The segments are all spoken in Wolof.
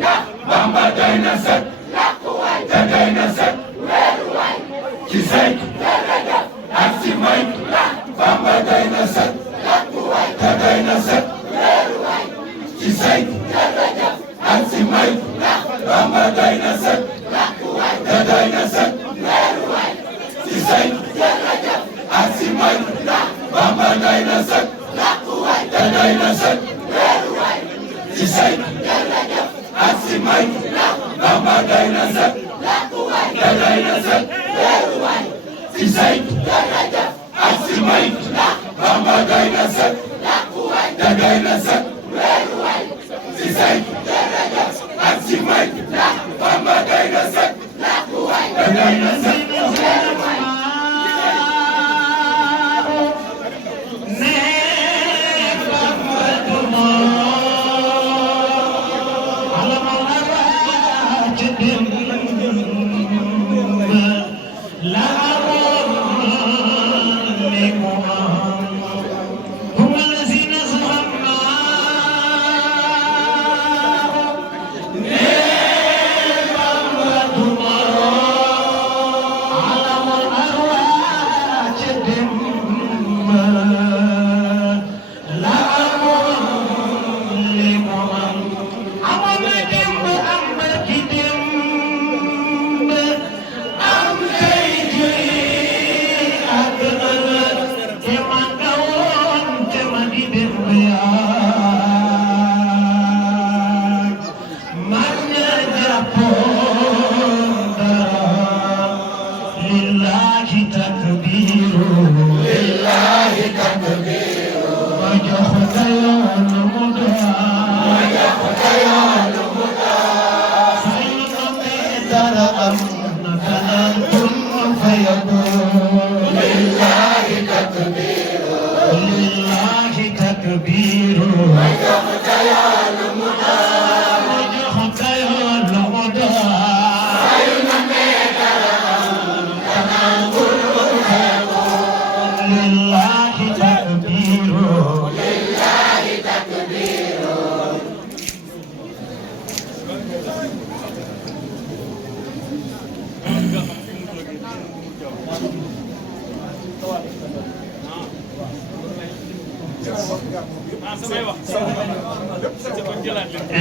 Bamba doy na sëkk te doy na sëkk ci saytu ak ci moytu Bamba doy na sëkk te doy na sëkk ci saytu ak ci moytu Bamba doy na sëkk te doy na sëkk ci saytu ak ci moytu Bamba doy na sëkk te doy na sëkk ci saytu ak ci moytu Bamba doy na sëkk te doy na sëkk ci saytu ak ci moytu Bamba doy na sëkk te doy na sëkk ci saytu ak ci moytu Bamba doy na sëkk te doy na sëkk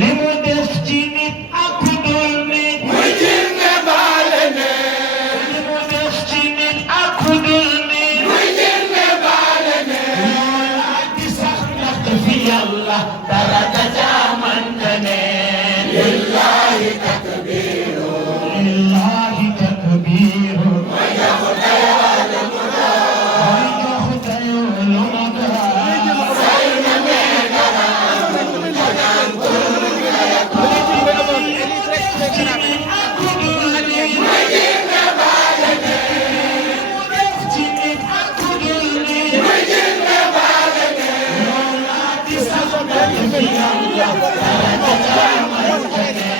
li mu def ci nit ak ku dul nit muy jinne baale ne li mu def ci nit ak ku dul nit muy jinne baale ne mooy aji sax ndax fi yàlla dara da jaamante ne lillahi takbiru lillahi takbiru mooy joxu tayoolu mu mooy joxu tayoolu mu say na mee dara muy jinne baale ne muy jinne baale ne Yàlla dara da jaamante ne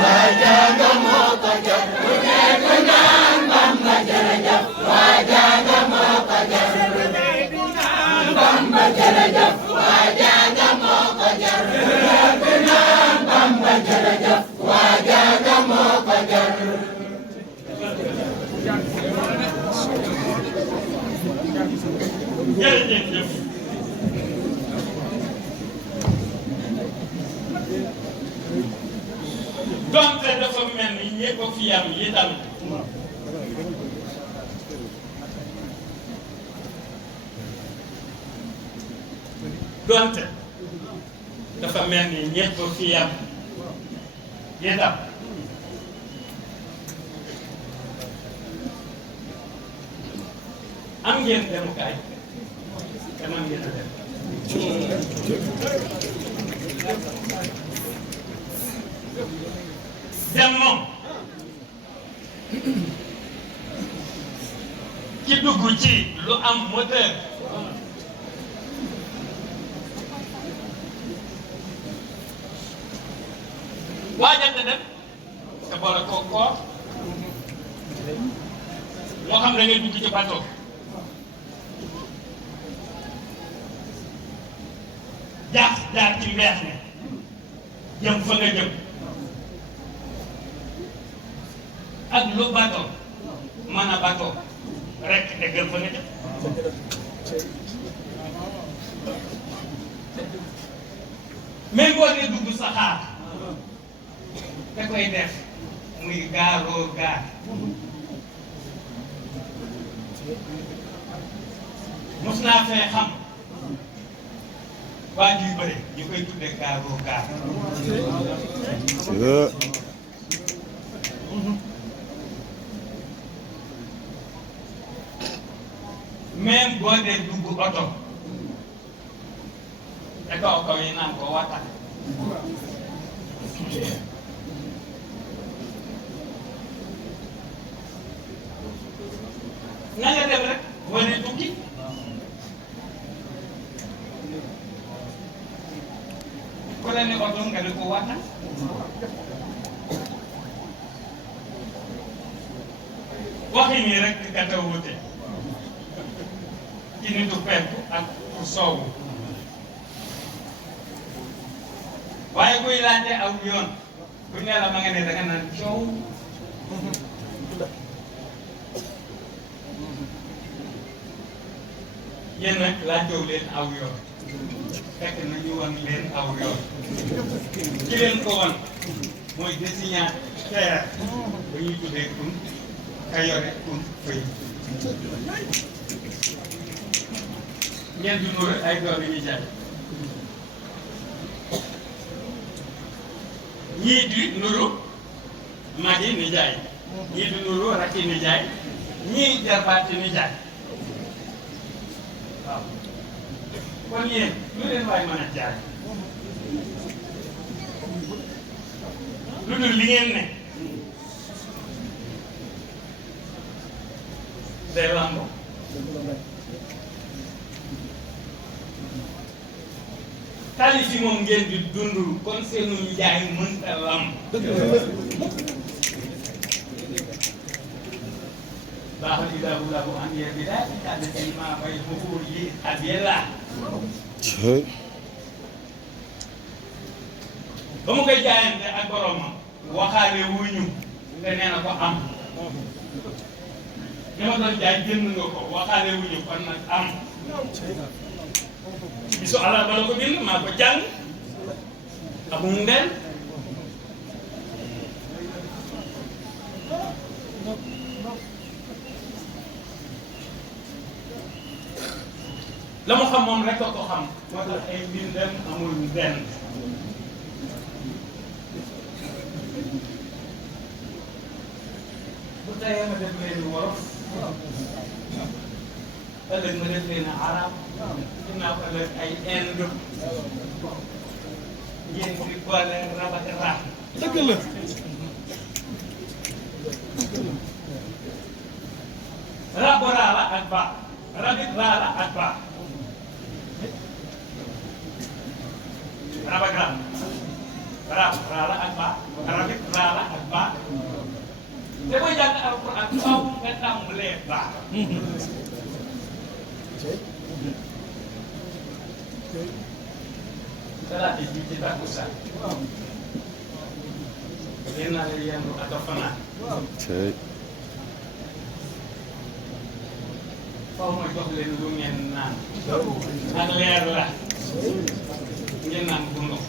waajaanga moo ko jar ku nekk naan Bamba jërëjëf waajaanga moo ko jar Bamba jërëjëf waajaanga moo ko jar ku nekk naan Bamba jërëjëf waajaanga moo ko jar jërëjëf donte dafa mel ni ñëpp a fi am yi tam donte dafa mel ni ñëpp a fi am yi tam am ngeen demukaay kanam ngeen a dem dem moom ci dugg ci lu am moteur waajal dem te boole koog koor moo xam da ngay dugg ci bateau jaar ci mbeex ne jëm fa nga jëm ak lu bateau mën a bateau rek eggal fa nga jëm même boo dee dugg saxaar da koy def muy gaaroo gaar mos naa fee xam waa ji bëri ñu koy tudde gaaroo gaar même boo dee dugg oto te kaw kaw yi naan ko wata na nga dem rek boo dee tukki ku la ne oto nga ne ko wata waxi nii rek gàtta wute ci nitu penku ak pour soowu waaye kuy laajte aw yoon bu ne la ma nga ne da nga naan coow yéen nag laajtew leen aw yoon fekk na ñu wan leen aw yoon ci leen ko wan mooy destinataire ba ñuy tuddee kun ka yore kun fëy ngeen di nuru ay doom yi ñu jaay ñii di nuru magi ni jaay ñii di nuru rakki ni jaay ñii jarbaati ni jaay waaw kon yéen lu leen waay mën a jaay lu dul li ngeen ne day lambo tali fi moom ngeen di dund kon seenu njaay mënta lam baaxul idaabu lahu an yee bi daal di kàddu seen maa bay buur yi ak yella ba mu koy jaayante ak boromam waxaale wuñu nga nee na ko am li ma doon jaay jënd nga ko waxaale wuñu kon nag am bisu Allah bala ko bind maa ko jàng amul ndel la mu xam moom rek a ko xam moo tax ay mbindam amul benn bu tayee ma def leen wolof ëllëg ma def leen arab dinaa ko ëllëg ay indo ngeen di boole rabat ra dëgg la rabo raala ak ba rabit raala ak ba rabat ra rab raala ak ba rabit raala tàmbalee baax talaata ji ci takkusaan yéen naa leen yendu ak a fanaan faw ma jox leen lu ngeen naan ak leer la ngeen naan bu ndox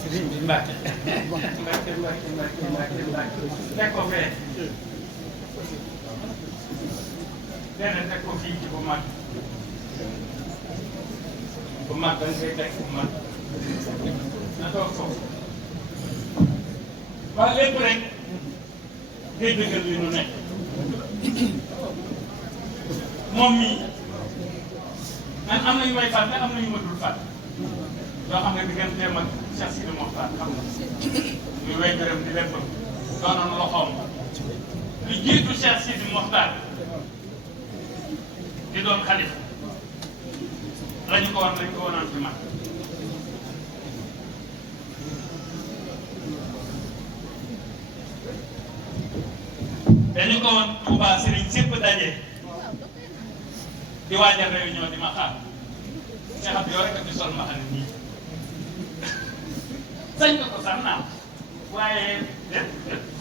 Sëriñ bi Mbacke Mbacke teg ko fee benn teg ko fii ci bu mag dañ koy teg bu mag na toog foofu waaye lépp rek ngay dëggal li nu nekk moom mii man am na yu may fàtte am na yu ma dul fàtte yoo xam ne digganteem ak Cheikh Sidi Mokhtar xam na muy wéy gërëm di lépp doonoon loxoom lu jiitu Cheikh Sidi Mokhtar di doon xalifa lañu ko wonoon ci man dañu ko woon Touba Serigne sépp daje di waajal réunion di ma xaar Cheikh Abdou yow rek a di sol ma xam ne nii sañ nga ko sax naam waaye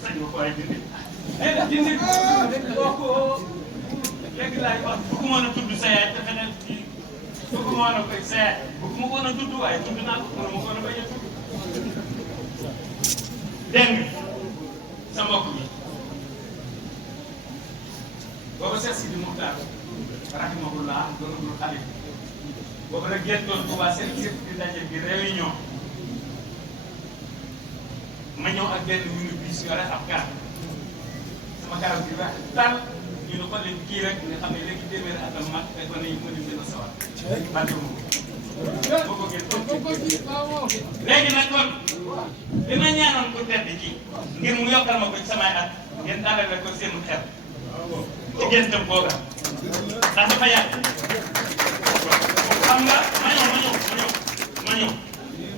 sañ nga ko waaye dindi dindi kooku léegi laay wax bëggu ma woon a tudd sa yaay te feneen fii bëggu ma woon a koy sa yaay bëggu ma ko woon a tudd waaye tudd naa ko mënu ma ko woon a bañ a tudd dégg nga sa mbokk mi booba Cheikh Sidi Mokhtar rahimahullah doonagul xalifa boobu nag géntoon Touba seen sëpp di daje bi réunion ma ñëw ak benn minu bis yore ab gaar sama gaar bi wax tal ñu ne ko leen kii rek nga xam ne léegi téeméeri atam mag fekkoon nañu mën a gën a sawar bàttu boo ko géntoon léegi nag kon li ma ñaanoon ko tedd ci ngir mu yokkal ma ko ci samay at ngeen dalale ko seen xel ci géntam booga ndax dafa yàgg xam nga ma ñëw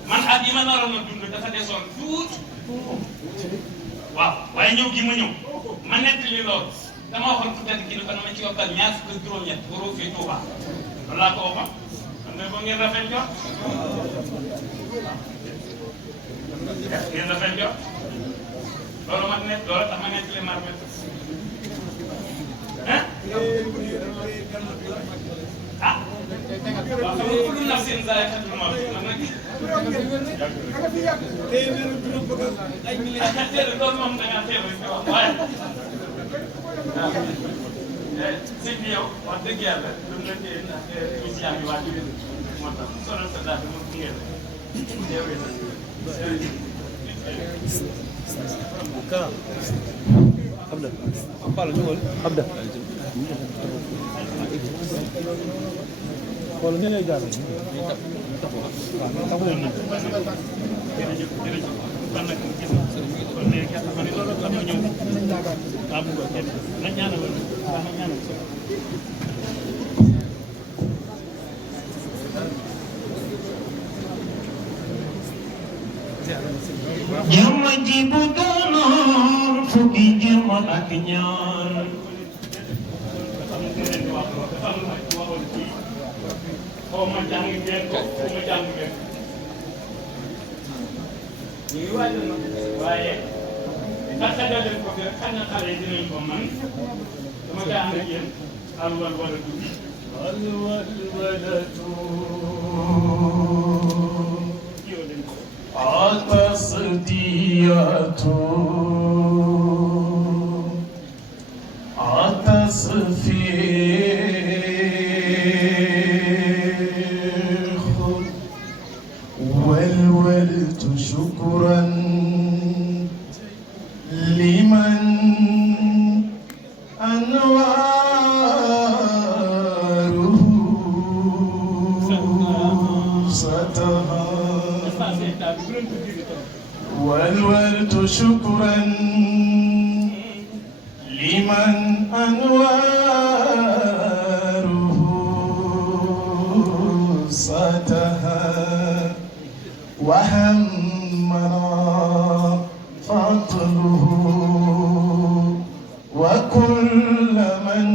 man at yi ma naroon a dund dafa desoon tuuti waaw waaye ñëw gi ma ñëw ma nettali loolu dama waxoon ku tedd kii ne ko na ma ci yokkal ñaar fukk ak juróom-ñett waroo fii Touba loolu laa ko waxoon xam nga ba ngeen rafet jot ngeen rafet jot loolu ma nekk loolu tax ma nettali marmet ah waaw xam nga kullu nafsin zaa'iqatul mawt nag loolu moom da ngaa teel a wax waaye sëñ bi yow wax dëgg yàlla lu mu la téye ndax émission bi waa Jure moo tax sonal sa daal dama gunge la teewee na Abda Fall ñëwal Abda xool ñu lay jaar kon nag gis nga kon léegi xam nga loolu xam nga ñëw am nga kenn na ñaanal na ñaanal jama ji bu doonoon fukki jama ak ñaar xaw ma jàng ngeen ko xaw ma jàng ngeen ñu ngi waajal nag waaye ndax xajal leen ko fi rek xaj na xale yi dinañ ko man dama koy ànd ak yéen alwal wala tuuti alwal wala عتصديات عتصفيخ والولت شكرا لمن أنواره ستها والورد شكرا لمن أنواره كل من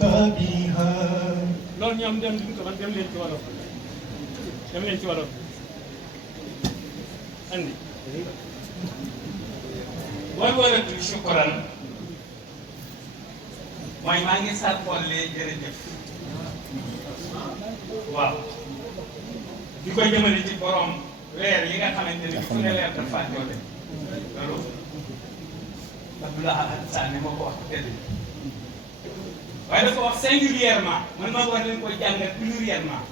تبيها loolu ñoom dem duñ ko man dem leen ci wolof dem leen ci wolof andi booy boolatu shukran mooy maa ngi sar xollee jërëjëf waaw di koy jëmale ci borom weer yi nga xamante ni fu ne leer dafa joote loolu Abdoulaye Sane moo ko wax tedd waaye dafa wax singulièrement man ma war leen ko jàngal pluriellement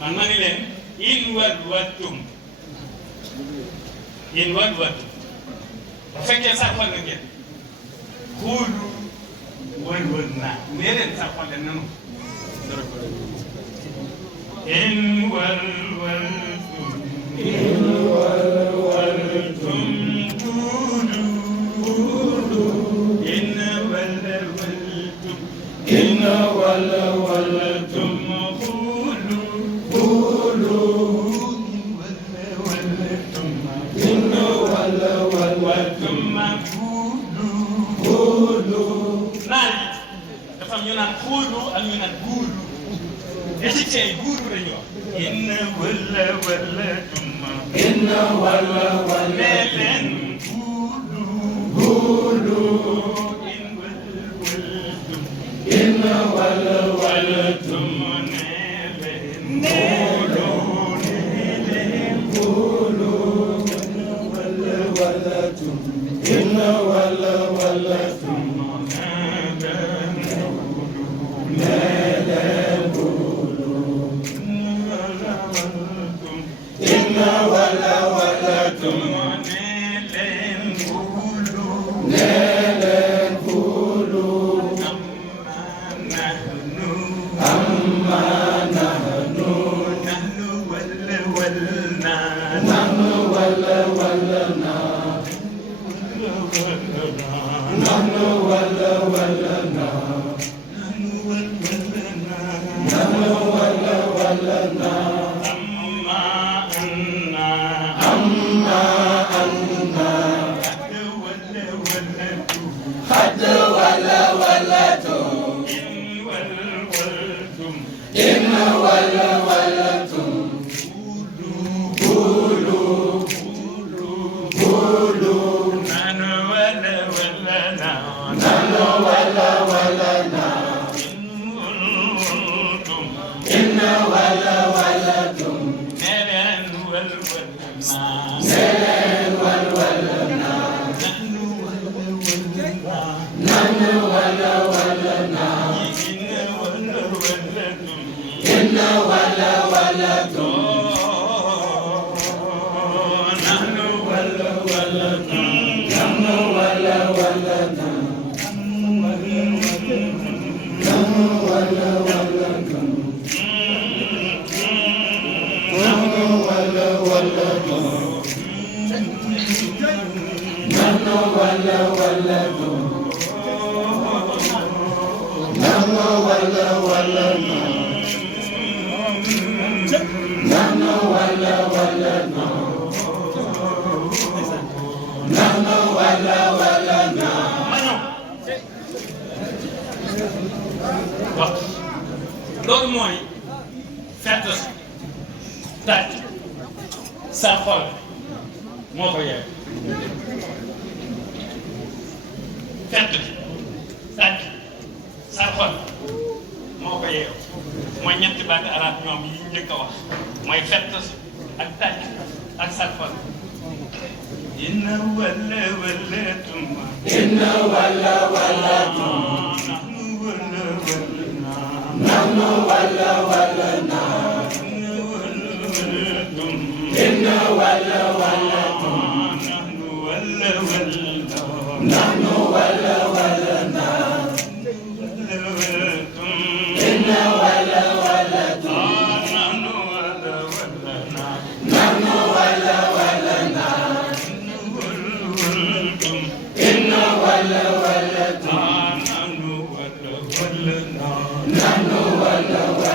man ma ni leen in wadwadtum bu fekkee saxoon na ngeen xuulu wër naa nee leen saxoon na nanu in walwaltum tuulu in walwaltum ñu naan xuulu ak ñu naan guulu égyptien yi guulu la ñu wax. inna wala tumma. inna wala nee leen guulu. guulu. inna wala tumma nee leen. guulu. nee leen guulu. inna wala tumma. loolu mooy fett tàcc sa xol moo ko yeew fett tàcc sa xol moo ko yeew mooy ñetti baati arab ñoom yi njëkk a wax mooy fett ak tàcc ak sa xol inna wala tumma inna wala tumma nahnu wala inna wala nahnu wala inna wala nahnu wala inna wala nahnu wala